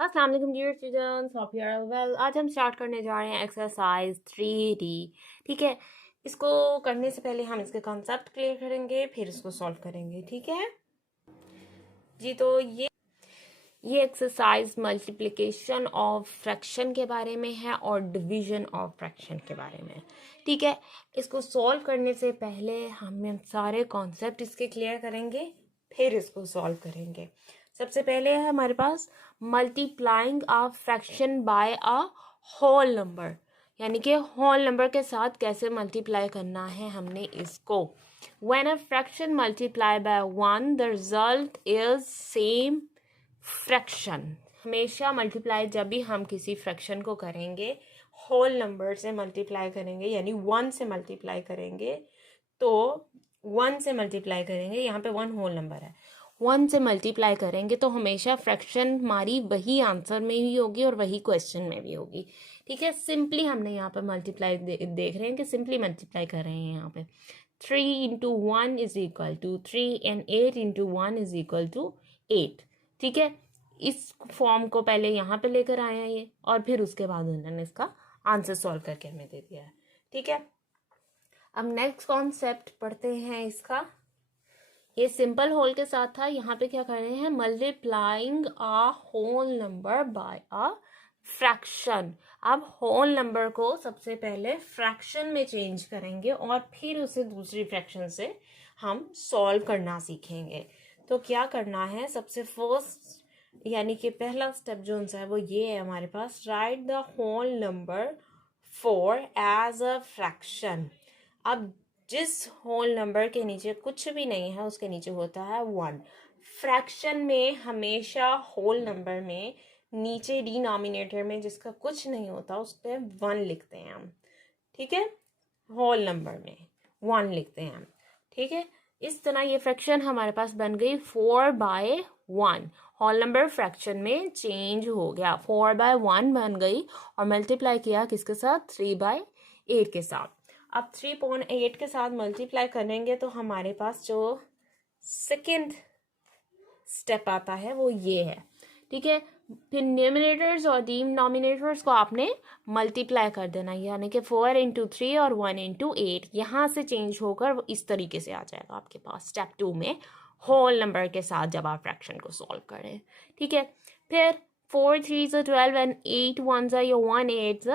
अस्सलाम वालेकुम dear students, hope you are well. आज हम स्टार्ट करने जा रहे हैं एक्सरसाइज 3D। ठीक है, इसको करने से पहले हम इसके कॉन्सेप्ट क्लियर करेंगे, फिर इसको सॉल्व करेंगे। ठीक है जी। तो ये एक्सरसाइज मल्टीप्लिकेशन ऑफ फ्रैक्शन के बारे में है और डिवीजन ऑफ फ्रैक्शन के बारे में। ठीक है, इसको सॉल्व करने से पहले हम सारे कॉन्सेप्ट इसके क्लियर करेंगे, फिर इसको सॉल्व करेंगे। सबसे पहले है हमारे पास multiplying a fraction by a whole number, यानी कि होल नंबर के साथ कैसे मल्टीप्लाई करना है हमने इसको। When a fraction multiply by 1 the result is same fraction. हमेशा मल्टीप्लाई जब भी हम किसी फ्रैक्शन को करेंगे, होल नंबर से मल्टीप्लाई करेंगे, यानी 1 से मल्टीप्लाई करेंगे, तो 1 से मल्टीप्लाई करेंगे, यहाँ पे 1 होल नंबर है, 1 से मल्टीप्लाई करेंगे तो हमेशा फ्रैक्शन हमारी वही आंसर में भी होगी और वही क्वेश्चन में भी होगी। ठीक है, सिंपली हमने यहाँ पे मल्टीप्लाई देख रहे हैं कि सिंपली मल्टीप्लाई कर रहे हैं। यहाँ पे 3 into 1 is equal to 3 and 8 into 1 is equal to 8। ठीक है, इस फॉर्म को पहले यहाँ पे लेकर आए हैं ये, और फिर उसके बाद उन्होंने इसका आंसर सॉल्व करके हमें दे दिया है। ठीक है, अब नेक्स्ट कॉन्सेप्ट पढ़ते हैं इसका। ये सिंपल होल के साथ था, यहाँ पे क्या कर रहे हैं, multiplying a whole number by a fraction. अब होल नंबर को सबसे पहले फ्रैक्शन में चेंज करेंगे और फिर उसे दूसरी फ्रैक्शन से हम सॉल्व करना सीखेंगे। तो क्या करना है, सबसे फर्स्ट यानी कि पहला स्टेप जो सा है वो ये है हमारे पास, write the whole number 4 as a fraction. अब जिस होल नंबर के नीचे कुछ भी नहीं है उसके नीचे होता है 1। फ्रैक्शन में हमेशा होल नंबर में नीचे डिनोमिनेटर में जिसका कुछ नहीं होता उस पर 1 लिखते हैं हम। ठीक है, होल नंबर में 1 लिखते हैं हम। ठीक है, इस तरह ये फ्रैक्शन हमारे पास बन गई 4/1। होल नंबर फ्रैक्शन में चेंज हो गया, 4/1 बन गई और मल्टीप्लाई किया किसके साथ, 3/8 के साथ। अब 3.8 के साथ मल्टीप्लाई करेंगे तो हमारे पास जो सेकेंड स्टेप आता है वो ये है। ठीक है, फिर न्यूमिनेटर्स और डिनोमिनेटर्स को आपने मल्टीप्लाई कर देना, यानी कि 4 इंटू 3 और 1 इंटू 8 यहाँ से चेंज होकर इस तरीके से आ जाएगा आपके पास स्टेप 2 में, होल नंबर के साथ जब आप फ्रैक्शन को सॉल्व करें। ठीक है, फिर 4 3 12 एंड 8 1 या 1 8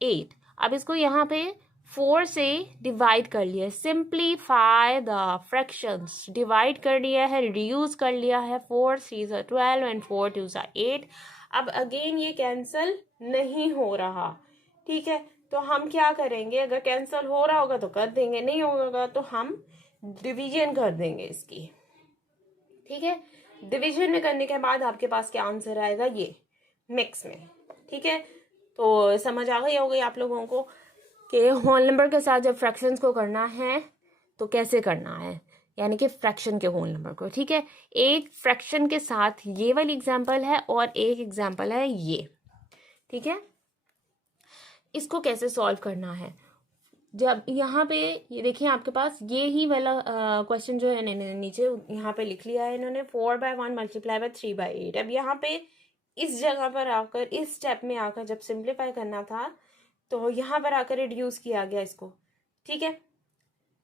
8। अब इसको यहाँ पे 4 से डिवाइड कर लिया, सिंप्लीफाई द फ्रैक्शंस, डिवाइड कर लिया है, रिड्यूस कर लिया है। 4 3 12 एंड 4 2 8। अब अगेन ये कैंसल नहीं हो रहा। ठीक है, तो हम क्या करेंगे, अगर कैंसल हो रहा होगा तो कर देंगे, नहीं होगा तो हम डिवीजन कर देंगे इसकी। ठीक है, डिवीजन में करने के बाद आपके पास क्या आंसर आएगा, ये मिक्स में। ठीक है, तो समझ आ गई होगी आप लोगों को कि होल नंबर के साथ जब फ्रैक्शंस को करना है तो कैसे करना है, यानी कि फ्रैक्शन के होल नंबर को। ठीक है, एक फ्रैक्शन के साथ ये वाली एग्जांपल है और एक एग्जांपल है ये। ठीक है, इसको कैसे सॉल्व करना है, जब यहाँ पे ये देखिए आपके पास ये ही वाला क्वेश्चन जो है नीचे यहाँ पे लिख लिया है इन्होंने, 4/1 मल्टीप्लाई बाय 3/8। अब यहाँ पे इस जगह पर आकर, इस स्टेप में आकर जब सिंप्लीफाई करना था तो यहाँ पर आकर रिड्यूस किया गया इसको। ठीक है,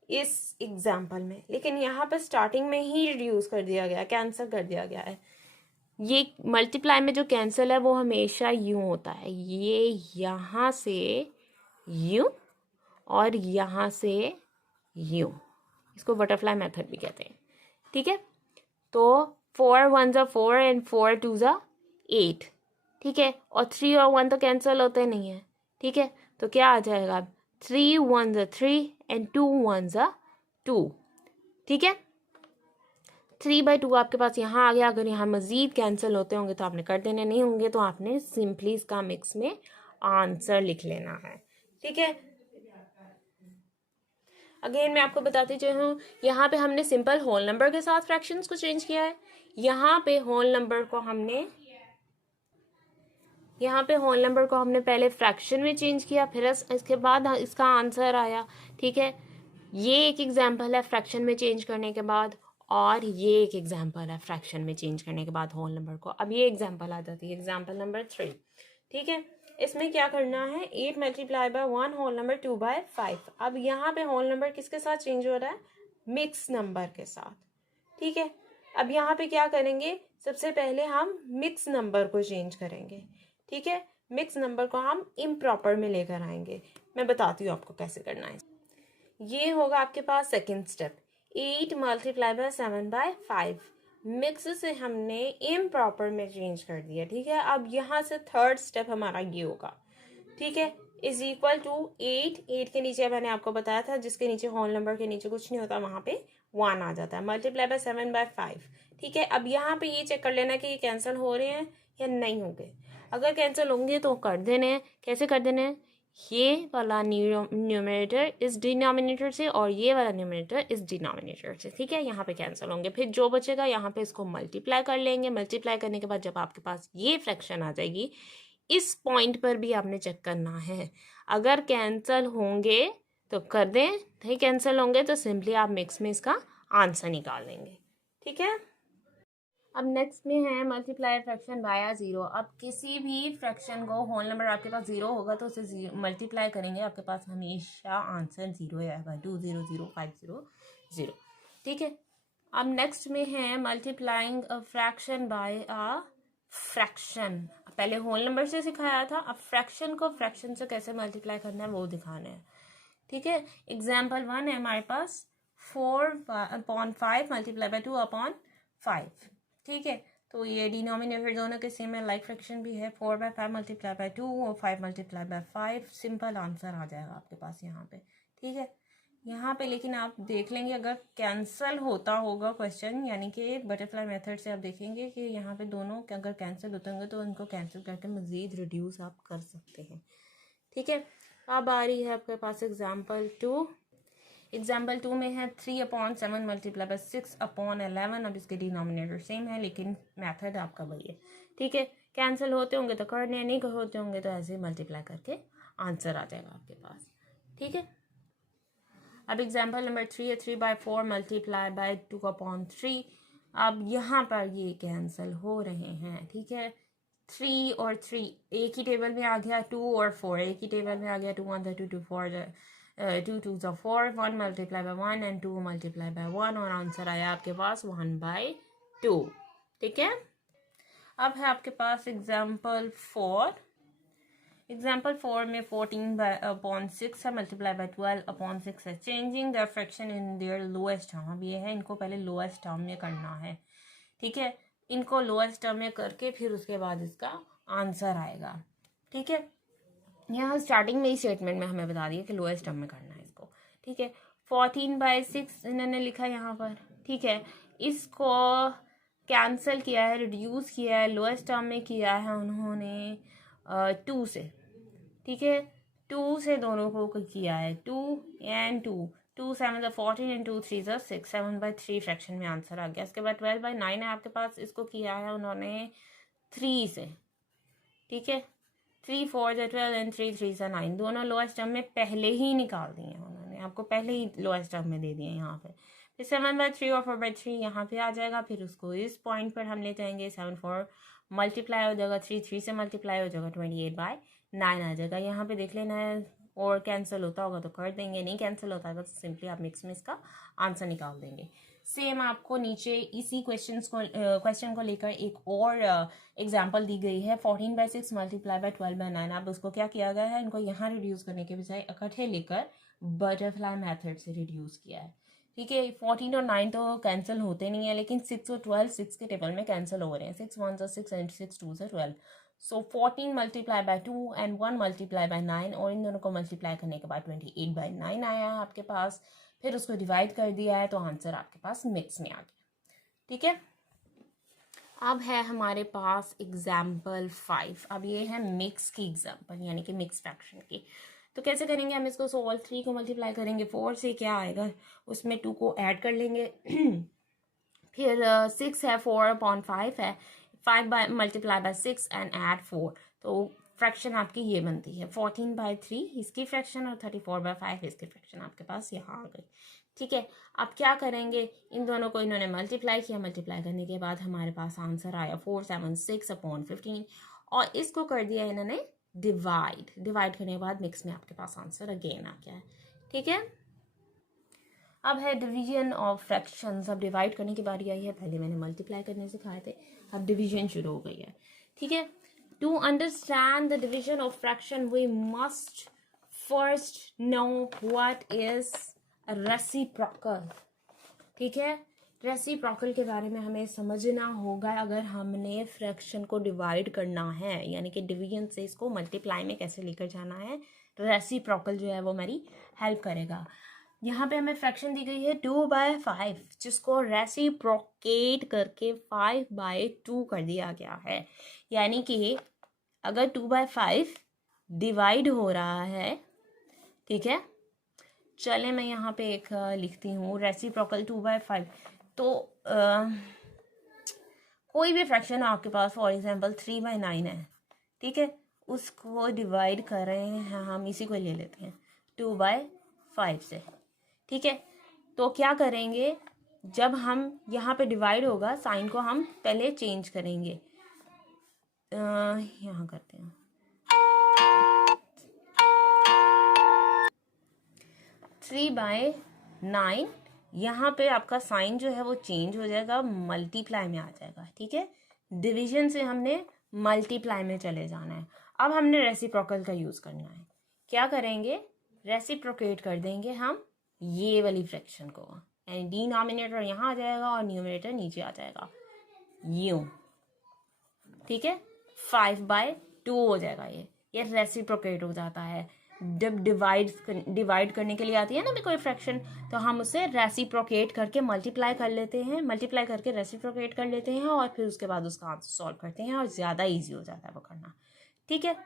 इस एग्जाम्पल में, लेकिन यहाँ पर स्टार्टिंग में ही रिड्यूस कर दिया गया, कैंसिल कर दिया गया है। ये मल्टीप्लाई में जो कैंसिल है वो हमेशा यूं होता है, ये यहाँ से यूं और यहाँ से यूं, इसको बटरफ्लाई मेथड भी कहते हैं। ठीक है, तो 4 1 4 एंड 4 2 8। ठीक है, और 3 और 1 तो कैंसिल होते नहीं है। ठीक है, तो क्या आ जाएगा, 3 1 3 एंड 2 1 2। ठीक है, 3/2 आपके पास यहाँ आ गया। अगर यहाँ मजीद कैंसिल होते होंगे तो आपने कर देने, नहीं होंगे तो आपने सिंपली इसका मिक्स में आंसर लिख लेना है। ठीक है, अगेन मैं आपको बताती हूँ, यहाँ पे हमने सिंपल होल नंबर के साथ फ्रैक्शंस को चेंज किया है। यहाँ पे होल नंबर को हमने पहले फ्रैक्शन में चेंज किया, फिर इसके बाद इसका आंसर आया। ठीक है, ये एक एग्जांपल है फ्रैक्शन में चेंज करने के बाद। और ये एक एग्जांपल है फ्रैक्शन में चेंज करने के बाद होल नंबर को। अब ये एग्जांपल आ जाती है, एग्जांपल नंबर 3। ठीक है, इसमें क्या करना है, 8 multiply by 1 whole number 2 by 5। अब यहाँ पे होल नंबर किसके साथ चेंज हो रहा है, मिक्स नंबर के साथ। ठीक है, अब यहाँ पे क्या करेंगे, सबसे पहले हम मिक्स नंबर को चेंज करेंगे। ठीक है, मिक्स नंबर को हम इम्प्रॉपर में लेकर आएंगे। मैं बताती हूँ आपको कैसे करना है। ये होगा आपके पास second step, 8 multiply by 7 by 5। Mix से हमने इम्प्रॉपर में चेंज कर दिया। ठीक है, अब यहाँ से थर्ड स्टेप हमारा ये होगा। ठीक है, इज इक्वल टू 8 के नीचे मैंने आपको बताया था जिसके नीचे होल नंबर के नीचे कुछ नहीं होता, वहां पे 1 आ जाता है, मल्टीप्लाई बाय 7 बाय 5। ठीक है, अब यहाँ पे ये चेक कर लेना कि ये कैंसिल हो रहे हैं या नहीं होंगे। अगर कैंसिल होंगे तो कर देने हैं। कैसे कर देने हैं, ये वाला न्यूमरेटर इस डिनोमिनेटर से और ये वाला न्यूमरेटर इस डिनोमिनेटर से। ठीक है, यहाँ पे कैंसिल होंगे, फिर जो बचेगा यहाँ पे इसको मल्टीप्लाई कर लेंगे। मल्टीप्लाई करने के बाद जब आपके पास ये फ्रैक्शन आ जाएगी, इस पॉइंट पर भी आपने चेक करना है। अगर कैंसिल होंगे तो कर दें, नहीं कैंसिल होंगे तो सिंपली आप मिक्स में इसका आंसर निकाल लेंगे। ठीक है, अब नेक्स्ट में है मल्टीप्लाई फ्रैक्शन बाया जीरो। अब किसी भी फ्रैक्शन को होल नंबर आपके पास जीरो होगा तो उसे मल्टीप्लाई करेंगे, आपके पास हमेशा आंसर जीरो आएगा, 20050 ठीक है, अब नेक्स्ट में है multiplying a fraction by a fraction. पहले होल नंबर से सिखाया था, अब फ्रैक्शन को फ्रैक्शन से कैसे मल्टीप्लाई करना है वो दिखाना है। ठीक है, एग्जाम्पल 1 है हमारे पास, 4/5 मल्टीप्लाई बाय 2/5। ठीक है, तो ये डिनोमिनेटर दोनों के सेम है, लाइक फ्रैक्शन भी है। 4/5 मल्टीप्लाई बाय 2 और 5 मल्टीप्लाई बाय 5, सिंपल आंसर आ जाएगा आपके पास यहाँ पे। ठीक है, यहाँ पे लेकिन आप देख लेंगे अगर कैंसिल होता होगा क्वेश्चन, यानी कि बटरफ्लाई मेथड से आप देखेंगे कि यहाँ पे दोनों अगर कैंसिल होते होंगे तो उनको कैंसिल करके मज़ीद रिड्यूस आप कर सकते हैं। ठीक है, अब आ रही है आपके पास एग्जाम्पल 2। एग्जाम्पल 2 में है 3/7 मल्टीप्लाई बाय 6/11। अब इसके डिनोमिनेटर सेम है लेकिन मेथड आपका वही है। ठीक है, कैंसिल होते होंगे तो करने, नहीं होते होंगे तो ऐसे ही मल्टीप्लाई करके आंसर आ जाएगा आपके पास। ठीक है, अब एग्जाम्पल नंबर 3 है 3/4 मल्टीप्लाई बाय 2/3। अब यहाँ पर ये कैंसिल हो रहे हैं। ठीक है, 3 और 3 एक ही टेबल में आ गया, 2 और 4 एक ही टेबल में आ गया, 2 1 2 2 4 2 2 4, 1 multiply by 1 and 2 multiply by 1, और आंसर आया आपके पास 1/2। ठीक है, अब है आपके पास एग्जाम्पल 4। एग्जाम्पल 4 में 14/6 है मल्टीप्लाई बाय 12/6 है। Changing the fraction in their lowest term. अब ये है, इनको पहले लोएस्ट टर्म में करना है। ठीक है, इनको लोएस्ट टर्म में करके फिर उसके बाद इसका आंसर आएगा। ठीक है, यहाँ स्टार्टिंग में ही स्टेटमेंट में हमें बता दिया कि लोएस्ट टर्म में करना है इसको। ठीक है, 14/6 इन्होंने लिखा यहाँ पर। ठीक है, इसको कैंसिल किया है, रिड्यूस किया है, लोएस्ट टर्म में किया है उन्होंने 2 से। ठीक है, 2 से दोनों को किया है, 2 एंड 2 7 14 एंड 2 3 6, 7/3 फ्रैक्शन में आंसर आ गया। इसके बाद 12/9 है आपके पास, इसको किया है उन्होंने 3 से। ठीक है, 3 4 12 एंड 3 3 9, दोनों लोएस्ट टर्म में पहले ही निकाल दिए हैं उन्होंने, आपको पहले ही लोएस्ट टर्म में दे दिए यहाँ पे। फिर 7/3 और 4/3 यहाँ पे आ जाएगा, फिर उसको इस पॉइंट पर हम ले जाएंगे, 7 4 मल्टीप्लाई हो जाएगा, 3 3 से मल्टीप्लाई हो जाएगा, 28/9 आ जाएगा। यहाँ पे देख लेना है, और कैंसिल होता होगा तो कर देंगे, नहीं कैंसिल होता होगा तो सिंपली आप मिक्स में इसका आंसर निकाल देंगे। सेम आपको नीचे इसी क्वेश्चन को लेकर एक और एग्जाम्पल दी गई है, 14/6 मल्टीप्लाई बाय 12/9। अब उसको क्या किया गया है, इनको यहाँ रिड्यूस करने के बजाय इकट्ठे लेकर बटरफ्लाई मेथड से रिड्यूस किया है। ठीक है, 14 और 9 तो कैंसिल होते नहीं है, लेकिन 6 और 12 6 के टेबल में कैंसिल हो रहे हैं, 6 1 6 and 6 2 12। So 14 multiply by 2 and 1 multiply by 9, और इन दोनों को मल्टीप्लाई करने के बाद 28/9 आया है आपके पास। फिर उसको डिवाइड कर दिया है तो आंसर आपके पास मिक्स में आ गया। ठीक है, अब है हमारे पास एग्जाम्पल 5। अब ये है मिक्स की एग्जाम्पल, यानी कि मिक्स फ्रैक्शन की। तो कैसे करेंगे हम इसको सॉल्व, 3 को मल्टीप्लाई करेंगे 4 से, क्या आएगा उसमें 2 को ऐड कर लेंगे। फिर 6 है, 4/5 है, 5 मल्टीप्लाई बाय 6 एंड ऐड 4, तो फ्रैक्शन आपकी ये बनती है 14/3 इसकी फ्रैक्शन और 34/5 इसकी फ्रैक्शन आपके पास यहाँ आ गई। ठीक है, अब क्या करेंगे, इन दोनों को इन्होंने मल्टीप्लाई किया, मल्टीप्लाई करने के बाद हमारे पास आंसर आया 476/15 और इसको कर दिया इन्होंने डिवाइड। डिवाइड करने के बाद मिक्स में आपके पास आंसर अगेन आ गया है। ठीक है, अब है डिवीजन ऑफ फ्रैक्शंस। अब डिवाइड करने की बारी आई है, पहले मैंने मल्टीप्लाई करने सिखाए थे, अब डिवीजन शुरू हो गई है। ठीक है, to understand the division of fraction we must first know what is reciprocal. ठीक है, रेसिप्रोकल के बारे में हमें समझना होगा अगर हमने फ्रैक्शन को डिवाइड करना है, यानी कि डिवीजन से इसको मल्टीप्लाई में कैसे लेकर जाना है। रेसिप्रोकल जो है वो मेरी हेल्प करेगा। यहाँ पे हमें फ्रैक्शन दी गई है 2/5, जिसको रेसिप्रोकेट करके 5/2 कर दिया गया है। यानी कि अगर 2/5 डिवाइड हो रहा है, ठीक है, चले मैं यहाँ पे एक लिखती हूँ रेसिप्रोकल 2/5। तो कोई भी फ्रैक्शन आपके पास, फॉर एग्जांपल 3/9 है, ठीक है, उसको डिवाइड कर रहे हैं हम, इसी को ले लेते हैं 2/5 से। ठीक है, तो क्या करेंगे, जब हम यहाँ पे डिवाइड होगा साइन को हम पहले चेंज करेंगे। यहाँ करते हैं 3/9, यहाँ पे आपका साइन जो है वो चेंज हो जाएगा, मल्टीप्लाई में आ जाएगा। ठीक है, डिवीजन से हमने मल्टीप्लाई में चले जाना है। अब हमने रेसिप्रोकल का यूज़ करना है। क्या करेंगे, रेसिप्रोकेट कर देंगे हम ये वाली फ्रैक्शन को, यानी डिनोमिनेटर यहाँ आ जाएगा और न्यूमरेटर नीचे आ जाएगा, यूं। ठीक है, 5/2 हो जाएगा। ये रेसिप्रोकेट हो जाता है। जब डिवाइड करने के लिए आती है ना भी कोई फ्रैक्शन, तो हम उसे रेसिप्रोकेट करके मल्टीप्लाई कर लेते हैं, मल्टीप्लाई करके रेसिप्रोकेट कर लेते हैं और फिर उसके बाद उसका आंसर सॉल्व करते हैं और ज़्यादा इजी हो जाता है वो करना। ठीक है,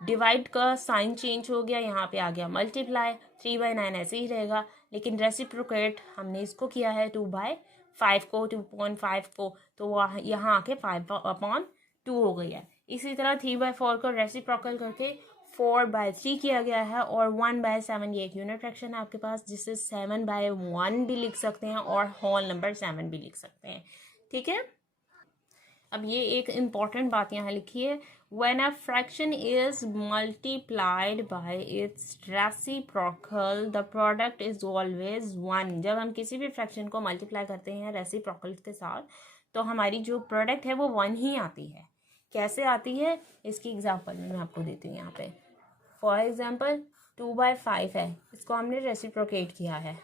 डिवाइड का साइन चेंज हो गया, यहाँ पे आ गया मल्टीप्लाई, 3/9 ऐसे ही रहेगा, लेकिन रेसिप्रोकेट हमने इसको किया है 2/5 को, 2.5 को, तो यहाँ आके 5/2 हो गई है। इसी तरह 3/4 को रेसिप्रोकल करके 4/3 किया गया है और 1/7 ये एक यूनिट फ्रैक्शन है आपके पास, जिसे 7/1 भी लिख सकते हैं और होल नंबर 7 भी लिख सकते हैं। ठीक है, अब ये एक इम्पॉर्टेंट बात यहाँ लिखी है, when a fraction is multiplied by its reciprocal the product is always 1। जब हम किसी भी फ्रैक्शन को मल्टीप्लाई करते हैं रेसिप्रोकल के साथ, तो हमारी जो प्रोडक्ट है वो 1 ही आती है। कैसे आती है, इसकी एग्जांपल मैं आपको देती हूँ यहाँ पे। फॉर एग्जांपल 2/5 है, इसको हमने रेसिप्रोकेट किया है।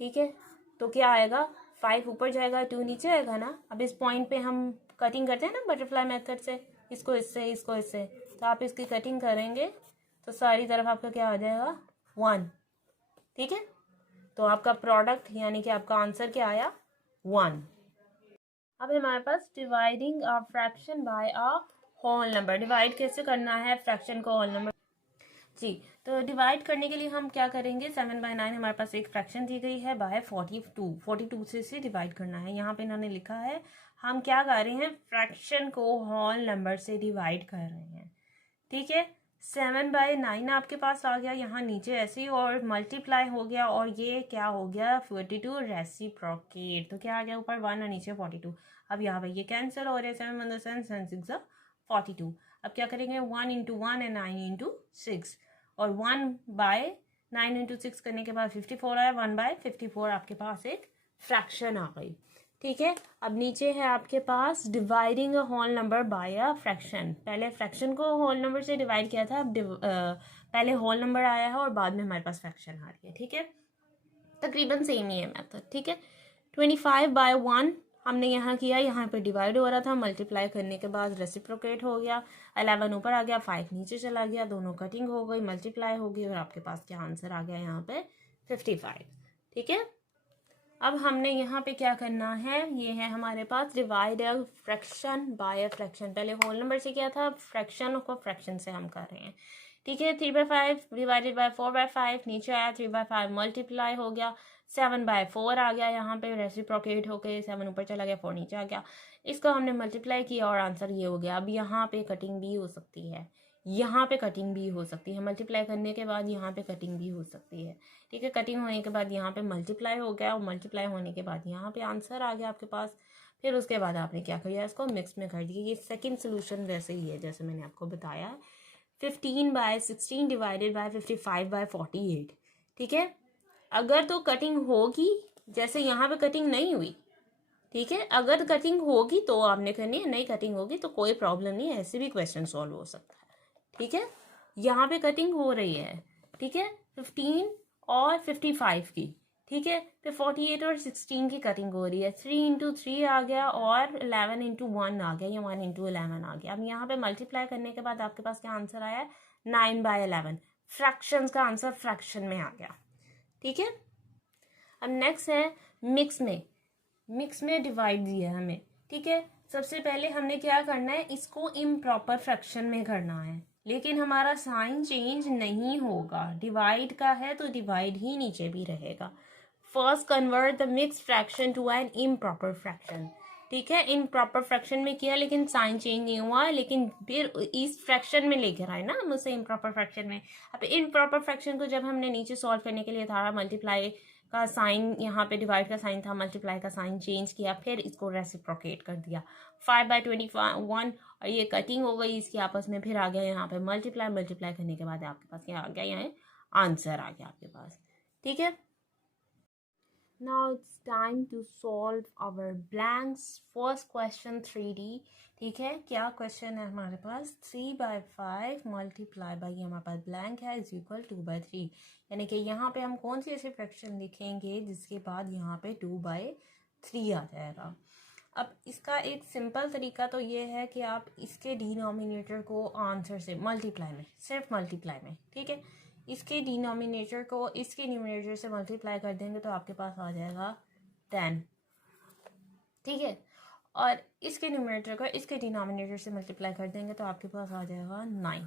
ठीक है, तो क्या आएगा, 5 ऊपर जाएगा, 2 नीचे आएगा ना। अब इस पॉइंट पे हम कटिंग करते हैं ना बटरफ्लाई मेथड से, इसको इससे, इसको इससे, तो आप इसकी कटिंग करेंगे तो सारी तरफ आपका क्या आ जाएगा, 1। ठीक है, तो आपका प्रोडक्ट यानी कि आपका आंसर क्या आया, 1। अब हमारे पास dividing a fraction by a whole number. Divide कैसे करना है फ्रैक्शन को होल नंबर जी, तो डिवाइड करने के लिए हम क्या करेंगे, 7/9 हमारे पास एक फ्रैक्शन दी गई है, बाय 42 से इसे डिवाइड करना है। यहाँ पे इन्होंने लिखा है, हम क्या कर रहे हैं, फ्रैक्शन को होल नंबर से डिवाइड कर रहे हैं। ठीक है, 7/9 आपके पास आ गया यहाँ नीचे ऐसे ही, और मल्टीप्लाई हो गया, और ये क्या हो गया, 42 रेसिप्रोकेट, तो क्या आ गया, ऊपर 1 और नीचे 42। अब यहाँ पे ये कैंसिल हो रहे हैं, 7 1 7 6 42। अब क्या करेंगे, 1 × 1 and 9 × 6, और 1/9 × 6 करने के बाद 54 आया, 1/54 आपके पास एक फ्रैक्शन आ गई। ठीक है, अब नीचे है आपके पास dividing a whole number by a fraction. पहले फ्रैक्शन को होल नंबर से डिवाइड किया था, अब पहले होल नंबर आया है और बाद में हमारे पास फ्रैक्शन आ रही है। ठीक है, तकरीबन सेम ही है मेथड। ठीक है, 25/1 हमने यहाँ किया, यहाँ पे डिवाइड हो रहा था, मल्टीप्लाई करने के बाद रेसिप्रोकेट हो गया, 11 ऊपर आ गया, 5 नीचे चला गया, दोनों कटिंग हो गई, मल्टीप्लाई हो गई, और आपके पास क्या आंसर आ गया यहाँ पे, 55। ठीक है, अब हमने यहाँ पे क्या करना है, ये है हमारे पास divide a fraction by a fraction. पहले होल नंबर से किया था, फ्रैक्शन को फ्रैक्शन से हम कर रहे हैं। ठीक है, 3/5 डिवाइडेड बाय 4/5, नीचे आया 3/5 मल्टीप्लाई हो गया, 7/4 आ गया, यहाँ पे रेसिप्रोकेट होके 7 ऊपर चला गया, 4 नीचे आ गया, इसको हमने मल्टीप्लाई किया और आंसर ये हो गया। अब यहाँ पे कटिंग भी हो सकती है, यहाँ पे कटिंग भी हो सकती है, मल्टीप्लाई करने के बाद यहाँ पे कटिंग भी हो सकती है, ठीक है। कटिंग होने के बाद यहाँ पे मल्टीप्लाई हो गया, और मल्टीप्लाई होने के बाद यहाँ पे आंसर आ गया आपके पास। फिर उसके बाद आपने क्या किया, इसको मिक्स में कर दिया। ये सेकंड सोल्यूशन वैसे ही है जैसे मैंने आपको बताया, 15/16 डिवाइडेड बाय 55/48, ठीक है। अगर तो कटिंग होगी, जैसे यहाँ पे कटिंग नहीं हुई, ठीक है, अगर कटिंग होगी तो आपने करनी है, नहीं कटिंग होगी तो कोई प्रॉब्लम नहीं है, ऐसे भी क्वेश्चन सॉल्व हो सकता है, ठीक है। यहाँ पे कटिंग हो रही है, ठीक है, 15 और 55 की, ठीक है। फिर 48 और 16 की कटिंग हो रही है, 3 × 3 आ गया और 11 × 1 आ गया, या 1 × 11 आ गया। अब यहाँ पे मल्टीप्लाई करने के बाद आपके पास क्या आंसर आया, 9/11। फ्रैक्शंस का आंसर फ्रैक्शन में आ गया, ठीक है। अब नेक्स्ट है मिक्स में। मिक्स में डिवाइड दिया है हमें, ठीक है। सबसे पहले हमने क्या करना है, इसको इम्प्रॉपर फ्रैक्शन में करना है, लेकिन हमारा साइन चेंज नहीं होगा, डिवाइड का है तो डिवाइड ही नीचे भी रहेगा। First convert the mix fraction to an improper fraction, ठीक है। इम्प्रॉपर फ्रैक्शन में किया लेकिन साइन चेंज नहीं हुआ, लेकिन फिर इस फ्रैक्शन में लेकर आए ना हम उसे इम्प्रॉपर फ्रैक्शन में। अब इम्प्रॉपर फ्रैक्शन को जब हमने नीचे सॉल्व करने के लिए था, मल्टीप्लाई का साइन, यहाँ पे डिवाइड का साइन था, मल्टीप्लाई का साइन चेंज किया, फिर इसको रेसिप्रोकेट कर दिया, 5/21, और ये कटिंग हो गई इसकी आपस में। फिर आ गया यहाँ पे मल्टीप्लाई, मल्टीप्लाई करने के बाद आपके पास क्या आ गया, यहाँ आंसर आ गया आपके पास, ठीक है। Now it's time to solve our blanks. First question 3D, ठीक है। क्या क्वेश्चन है हमारे पास, 3/5 मल्टीप्लाई बाई, हमारे पास ब्लैंक है, इज इक्वल 2/3। यानी कि यहाँ पे हम कौन सी ऐसी फ्रैक्शन लिखेंगे जिसके बाद यहाँ पे 2/3 आ जाएगा। अब इसका एक सिंपल तरीका तो ये है कि आप इसके डिनोमिनेटर को आंसर से मल्टीप्लाई में, सिर्फ मल्टीप्लाई में, ठीक है, इसके डिनोमिनेटर को इसके न्यूमरेटर से मल्टीप्लाई कर देंगे तो आपके पास आ जाएगा 10, ठीक है। और इसके न्यूमरेटर को इसके डिनोमिनेटर से मल्टीप्लाई कर देंगे तो आपके पास आ जाएगा 9,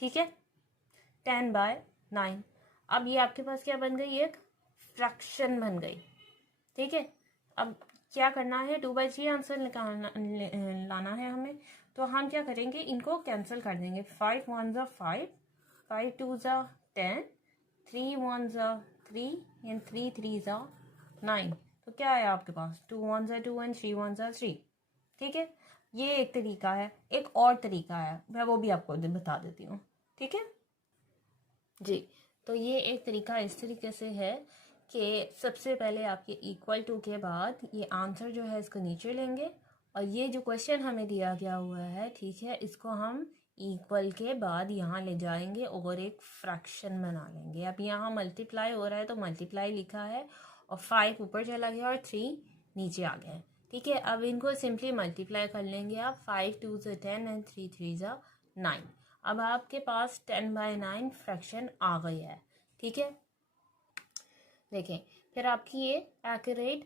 ठीक है, 10/9। अब ये आपके पास क्या बन गई, एक फ्रैक्शन बन गई, ठीक है। अब क्या करना है, 2/3 आंसर निकालना लाना है हमें, तो हम क्या करेंगे, इनको कैंसिल कर देंगे। 5 1 5, 5 2 10, 3 1 3 एंड 3 3 9। तो क्या है आपके पास, 2 1 2 एंड 3 1 3, ठीक है। ये एक तरीका है। एक और तरीका है, मैं वो भी आपको बता देती हूँ, ठीक है जी। तो ये एक तरीका इस तरीके से है कि सबसे पहले आपके इक्वल टू के बाद ये आंसर जो है इसको नीचे लेंगे, और ये जो क्वेश्चन हमें दिया गया हुआ है, ठीक है, इसको हम इक्वल के बाद यहाँ ले जाएंगे और एक फ्रैक्शन बना लेंगे। अब यहाँ मल्टीप्लाई हो रहा है तो मल्टीप्लाई लिखा है, और 5 ऊपर चला गया और 3 नीचे आ गया, ठीक है। अब इनको सिंपली मल्टीप्लाई कर लेंगे आप, 5 2 10 एंड 3 3 9। अब आपके पास 10/9 फ्रैक्शन आ गई है, ठीक है। देखें, फिर आपकी ये एक्यूरेट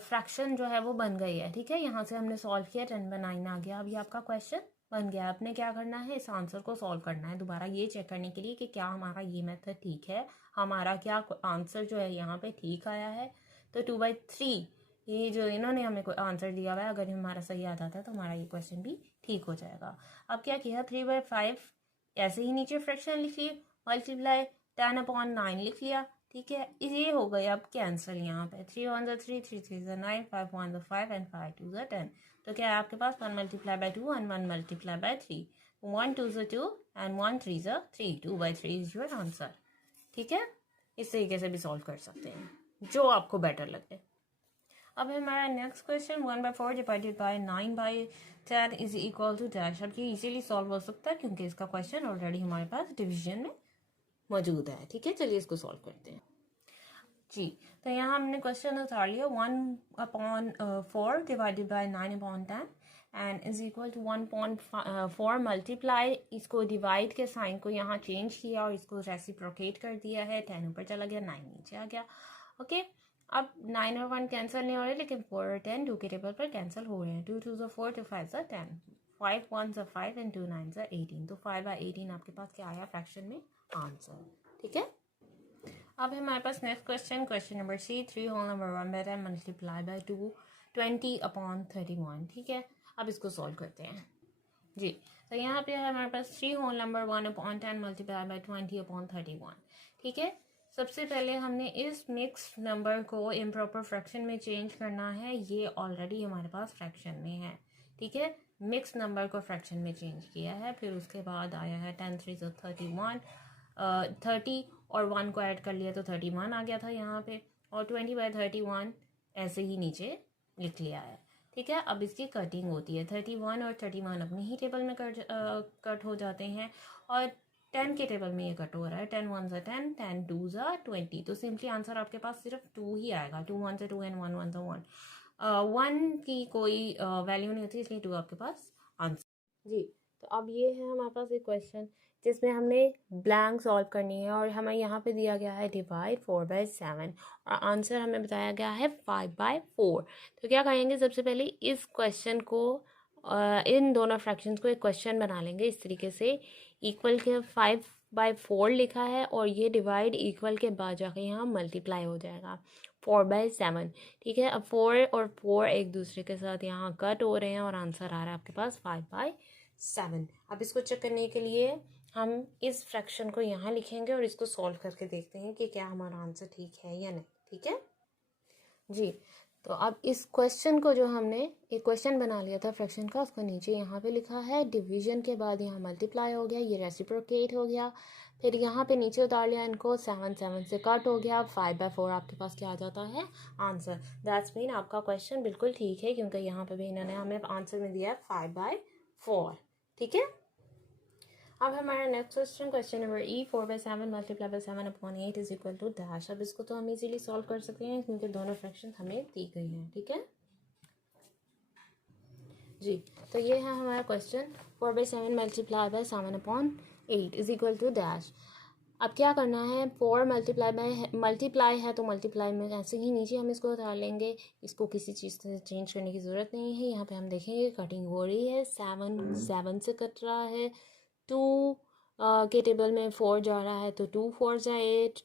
फ्रैक्शन जो है वो बन गई है, ठीक है। यहाँ से हमने सॉल्व किया, 10/9 आ गया। अब ये आपका क्वेश्चन बन गया। आपने क्या करना है, इस आंसर को सॉल्व करना है दोबारा, ये चेक करने के लिए कि क्या हमारा ये मेथड ठीक है, हमारा क्या आंसर जो है यहाँ पे ठीक आया है। तो 2/3 ये जो इन्होंने हमें कोई आंसर दिया हुआ है, अगर हमारा सही आता था तो हमारा ये क्वेश्चन भी ठीक हो जाएगा। अब क्या किया, 3/5 ऐसे ही नीचे फ्रैक्शन लिख लिए, मल्टीप्लाई 10/9 लिख लिया, ठीक है। ये हो गई अब कैंसिल, यहाँ पे 3 1 3 3 3 9, 5 1 5 एंड 5 2 10। तो क्या है आपके पास, 1 multiply by 2 and 1 multiply by 3, 1 2 2 and 1 3 3, 2/3 is your answer, ठीक है। इस तरीके से भी सॉल्व कर सकते हैं, जो आपको बेटर लगे। अब हमारा next question, 1/4 divided by 9/10 is equal to dash. अब ये इजीली सॉल्व हो सकता है क्योंकि इसका क्वेश्चन ऑलरेडी हमारे पास डिवीजन में मौजूद है, ठीक है। चलिए इसको सॉल्व करते हैं जी। तो यहाँ हमने क्वेश्चन उतार लिया, 1/4 divided by 9/10 and is equal to 1/4 multiply, इसको डिवाइड के साइन को यहाँ चेंज किया और इसको रेसिप्रोकेट कर दिया है, 10 ऊपर चला गया, 9 नीचे आ गया, ओके। अब 9 और 1 कैंसिल नहीं हो रहे, लेकिन 4 और 10 2 के टेबल पर कैंसिल हो रहे हैं। 2 2 4, 2 5 10, 5 1 5 एंड 2 9 18। तो 5/18 आपके पास क्या आया फ्रैक्शन में आंसर, ठीक है। अब हमारे पास next question, question number C, 3 whole number 1/10 multiply by 2 20/31, ठीक है। अब इसको सॉल्व करते हैं जी। तो यहाँ पे है हमारे पास 3 होल नंबर 1/10 मल्टीप्लाई बाई 20/31, ठीक है। सबसे पहले हमने इस मिक्स नंबर को इम्प्रॉपर फ्रैक्शन में चेंज करना है। ये ऑलरेडी हमारे पास फ्रैक्शन में है, ठीक है। मिक्स नंबर को फ्रैक्शन में चेंज किया है, फिर उसके बाद आया है 10 3 31, 30 और 1 को ऐड कर लिया तो 31 आ गया था यहाँ पे, और 20/31 ऐसे ही नीचे लिख लिया है, ठीक है। अब इसकी कटिंग होती है, 31 और 31 अपने ही टेबल में कट हो जाते हैं, और 10 के टेबल में ये कट हो रहा है। 10 1 10, 10 2 20, तो सिंपली आंसर आपके पास सिर्फ 2 ही आएगा। 2 1 2 एंड 1 1 1। 1 की कोई वैल्यू नहीं होती, इसलिए 2 आपके पास आंसर। जी, तो अब ये है हमारे पास एक क्वेश्चन जिसमें हमने ब्लैंक सॉल्व करनी है, और हमें यहाँ पे दिया गया है डिवाइड 4/7, और आंसर हमें बताया गया है 5/4। तो क्या करेंगे, सबसे पहले इस क्वेश्चन को इन दोनों फ्रैक्शंस को एक क्वेश्चन बना लेंगे इस तरीके से। इक्वल के 5/4 लिखा है, और ये डिवाइड इक्वल के बाद जाके यहाँ मल्टीप्लाई हो जाएगा 4/7, ठीक है। अब 4 और 4 एक दूसरे के साथ यहाँ कट हो रहे हैं, और आंसर आ रहा है आपके पास 5/7। अब इसको चेक करने के लिए हम इस फ्रैक्शन को यहाँ लिखेंगे और इसको सॉल्व करके देखते हैं कि क्या हमारा आंसर ठीक है या नहीं, ठीक है जी। तो अब इस क्वेश्चन को जो हमने एक क्वेश्चन बना लिया था फ्रैक्शन का, उसको नीचे यहाँ पे लिखा है, डिवीजन के बाद यहाँ मल्टीप्लाई हो गया, ये रेसिप्रोकेट हो गया, फिर यहाँ पे नीचे उतार लिया इनको, 7 7 से कट हो गया, 5/4 आपके पास क्या आ जाता है आंसर। दैट्स मीन आपका क्वेश्चन बिल्कुल ठीक है, क्योंकि यहाँ पे भी इन्होंने हमें आंसर में दिया है 5/4, ठीक है। अब हमारा next question, question number E, 4/7 multiply by 7/8 is equal to dash. अब इसको तो हम इजीली सॉल्व कर सकते हैं क्योंकि दोनों फ्रैक्शन हमें दी गई हैं, ठीक है जी। तो ये है हमारा question, 4/7 multiply by 7/8 is equal to dash. अब क्या करना है, 4 मल्टीप्लाई है तो मल्टीप्लाई में ऐसे ही नीचे हम इसको उतार लेंगे, इसको किसी चीज़ से चेंज करने की ज़रूरत नहीं है। यहाँ पे हम देखेंगे कटिंग हो रही है, 7 से कट रहा है, 2 के टेबल में 4 जा रहा है तो 2 4 जा 8,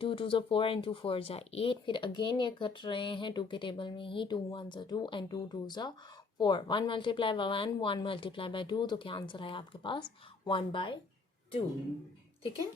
2 2 4 एंड 2 4 जा 8, फिर अगेन ये कट रहे हैं 2 के टेबल में ही, 2 1 जा 2 एंड 2 2 जा 4। 1 मल्टीप्लाई बाई 1, 1 मल्टीप्लाई बाई 2, तो क्या आंसर है आपके पास 1/2, ठीक है।